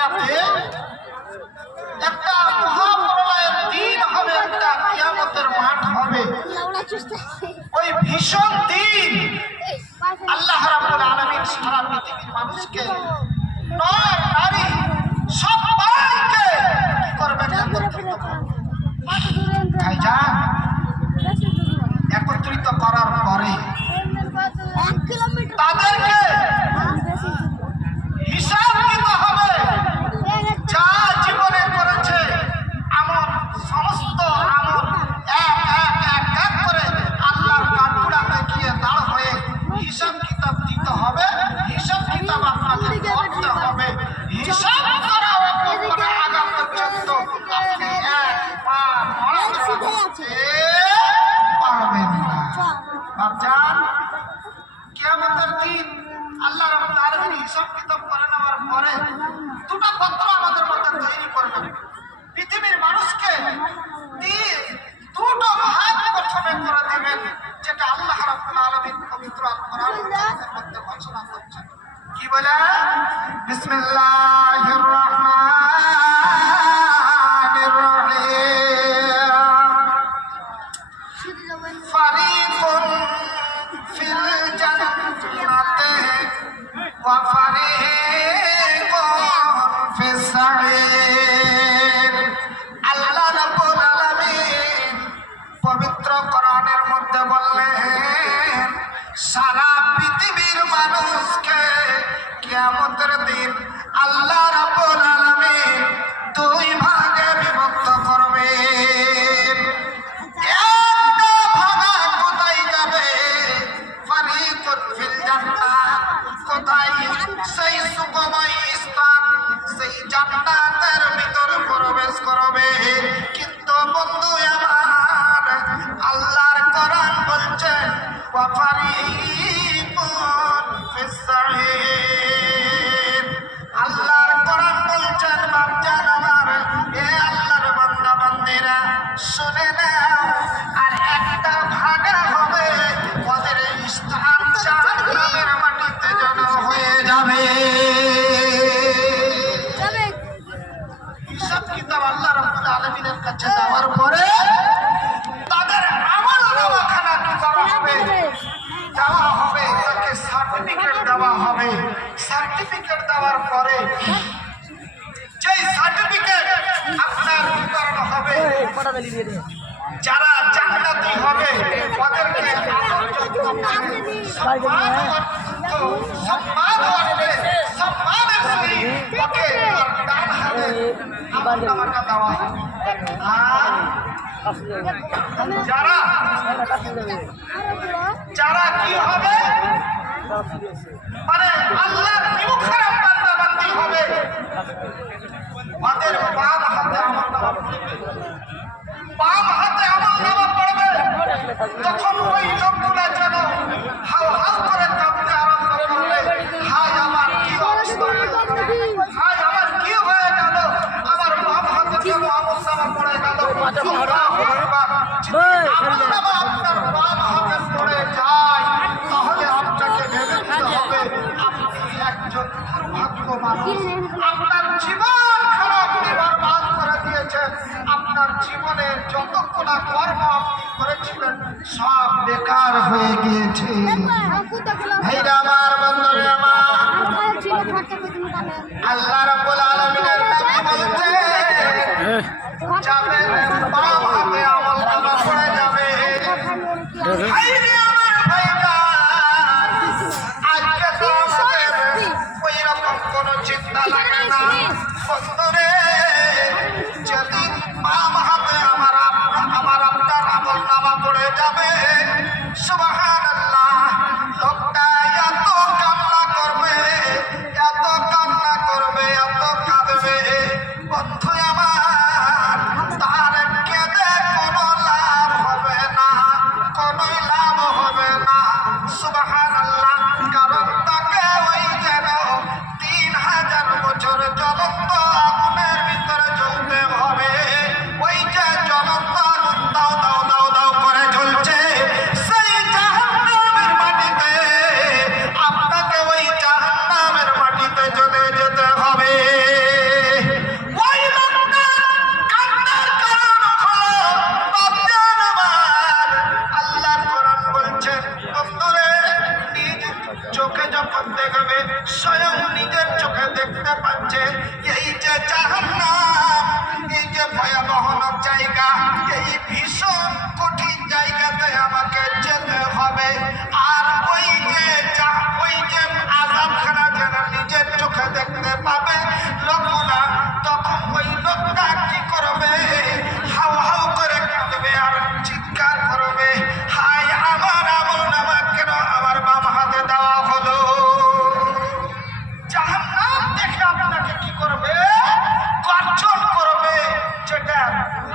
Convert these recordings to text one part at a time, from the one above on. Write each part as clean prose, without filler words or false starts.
দুনিয়াতে একটা মহাপ্রলয়ের দিন হবে, একটা কিয়ামতের মাঠ হবে। ওই ভীষণ দিন আল্লাহ রাব্বুল আলামিন সারা পৃথিবীর মানুষকে, নর নারী সবাইকে কি করবেন? একত্রিত করার পরে তাদেরকে হিসাব দিতে হবে। যা জীবনে করেছে আমল, সমস্ত আমল এক এক এক এক করে আল্লাহর কাঠগড়াতে গিয়ে দাঁড় হয়ে হিসাব কিতাব দিতে হবে। হিসাব কিতাব আপনাকে করতে হবে। হিসাব করা আগা পর্যন্ত আপনি এক পা নড়াচড়া পারবেন না। বাপজান, কিয়ামতের দিন আল্লাহ রাব্বুল আলামিন হিসাব কিতাব করে নেওয়ার পরে দুটো পত্র আমাদের মধ্যে তৈরি করবেন। পৃথিবীর মানুষকে দুটো ভাগ প্রথমে করে দেবেন, যেটা আল্লাহ রাব্বুল আলামিন পবিত্র আল কোরআনের মধ্যে ঘোষণা করছেন। কি বলে? বিসমিল্লাহির রাহমানির রহিম। ফারিকুন ফিল জান্নাতি ওয়া ফারিকুন ফিস সাঈর। আল্লাহ রাব্বুল আলামিন পবিত্র কোরআনের মধ্যে বললেন, সারা পৃথিবীর মানুষকে কিয়ামতের দিন আল্লাহ রাব্বুল আলামিন দুই ভাগে বিভক্ত করবেন। একটা ভাগ কোথায় যাবে? ফারিকুন ফিল জান্নাত। কোথায়? সেই সুখময় স্থান, সেই জান্নাতের ভিতর প্রবেশ করবে। কিন্তু বন্ধু আমার, আল্লাহর কোরআন বলছেন ওয়া ফারিকুন ফিস সাঈর। আল্লাহর কোরআন বলছেন, বাপজান আমার, এ আল্লাহর বান্দা বান্দিরা শুনে নাও, আর একটা ভাগা হবে ওদের স্থান জাহান্নামের মাটিতে যেন হয়ে যাবে। হিসাব কিতাব আল্লাহ রাব্বুল আলামিনের কাছে দেওয়ার পরে তাদের আমল নামাখানা কি করা হবে? দেওয়া হবে, তাকে সার্টিফিকেট দেওয়া হবে। সার্টিফিকেট দেওয়ার পরে যেই সার্টিফিকেট আপনার বিতরণ হবে, যারা জান্নাতি হবে ওদেরকে সম্মানের সহিত ওকে ডান হাতে আমলনামাটা দেওয়া হবে। আর যারা কি হবে, মানে আল্লাহর নিমুখারাম বান্দা বান্দি হবে, ওদের বাম হাতে আমলনামা পড়বে। বাম হাতে আমলনামা পড়বে, তখন ওই লোকগুলা যেন হাউ হাউ করে কাঁদতে আরম্ভ করবে। হায় আমার কি অবস্থা, হায় আমার কি হয়ে গেল, আমার বাম হাতে যেন আমলনামা পড়ে গেল। আমলনামা আপনার বাম হাতে পড়ে যায়, তাহলে আপনাকে ভেবে নিতে হবে আপনি একজন দুর্ভাগ্যবান। আপনার জীবন খারাপ বরবাদ করে দিয়েছেন। আপনার জীবনের যতগুলো কর্ম আপনি করেছিলেন সব বেকার হয়ে গিয়েছে। ভাইরা আমার, বন্ধুরা আমার, আল্লাহ রাব্বুল আলামিনের নবী বলছেন, যাবে বাম হাতে আমলনামা পড়ে যাবে। ভাইরে আমার ভাইরা, আজকে তো আমাদের ওই রকম কোনো চিন্তা লাগে না। বন্ধুরে, যেদিন বাম হাতে আমার আপনার আমলনামা পড়ে যাবে, সুবহানাল্লাহ, লোকটা এত কান্না করবে, এত কান্না করবে, এত কাঁদবে, বন্ধু আমার, তার কেঁদে কোনো লাভ হবে না, কোনো লাভ হবে না। সুবহানাল্লাহ, কারণ তাকে ওই যেন 3000 বছর জ্বলন্ত আগুনের ভিতরে জ্বলতে হবে। ওই যে জ্বলন্ত আগুন দাও দাও দাও দাও করে জ্বলছে, সেই জাহান্নামের মাটিতে আপনাকে ওই জাহান্নামের মাটিতে চলে যেতে হবে। হচ্ছে এই যে জাহান্নাম, এই যে ভয়াবহ জায়গা, এই ভীষণ কঠিন জায়গাতে আমাকে যেতে হবে। আর ওই যে আযাবখানা যারা নিজের চোখে দেখতে পাবে লোকগুলা, তখন ওই লোকটা কি করবে? হাউ হাউ করে কাঁদবে আর চিৎকার করবে, হায় আমার আমলনামা কেন আমার বাম হাতে দেওয়া হলো। জাহান্নাম দেখে আপনাকে কি করবে? গর্জন করবে, যেটা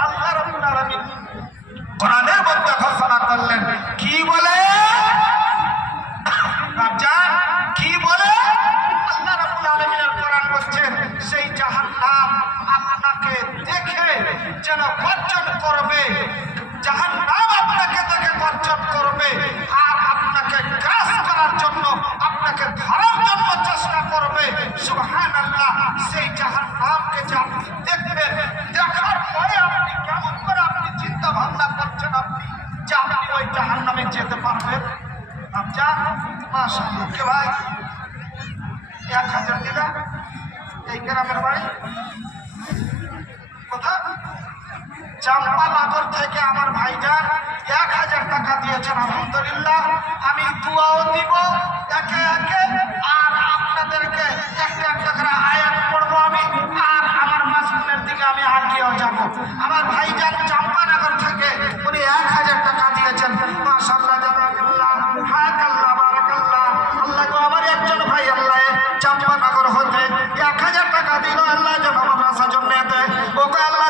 আল্লাহ রাব্বুল আলামিন কোরআনের মধ্যে ঘোষণা করলেন। কি বলে? বাপজান কি বলে? আল্লাহ রাব্বুল আলামিনের কোরআন বলছেন সেই জাহান্নাম আপনাকে দেখে যেন গর্জন করবে, জাহান্নাম আপনাকে দেখে গর্জন করবে আর আপনাকে গ্রাস করার জন্য, আপনাকে ধরার জন্য চেষ্টা করবে। সুবহানাল্লাহ। সেই জাহান্নামকে যে আপনি দেখবেন, দেখার পরে আপনি কেমন করে আপনি চিন্তা ভাবনা করছেন আপনি যে আপনি ওই জাহান্নামে যেতে পারবেন? আচ্ছা মাশাআল্লাহ। কে ভাই 1000 দিলা? এই গ্রামের বাড়ি কোথায়? চাম্পানগর থেকে আমার ভাইজান 1000 টাকা দিয়েছেন। আলহামদুলিল্লাহ। আমি দুয়াও দিব একে একে, আর আপনাদেরকে একটা একটা করে আয়াত পড়বো আমি, আর আমার মাসুলের দিকে আমি আগিয়েও যাব। আমার ভাইজান চাম্পানগর থেকে উনি 1000 টাকা দিয়েছেন। মাশাআল্লাহ, জাযাকাল্লাহ, হায়াকাল্লাহ, বারাকাল্লাহ। আল্লাহ গো, আমার একজন ভাই আল্লাহ চাম্পানগর হতে 1000 টাকা দিল। আল্লাহ যেন মাদ্রাসা জন্যে দেয়। ওকে আল্লাহ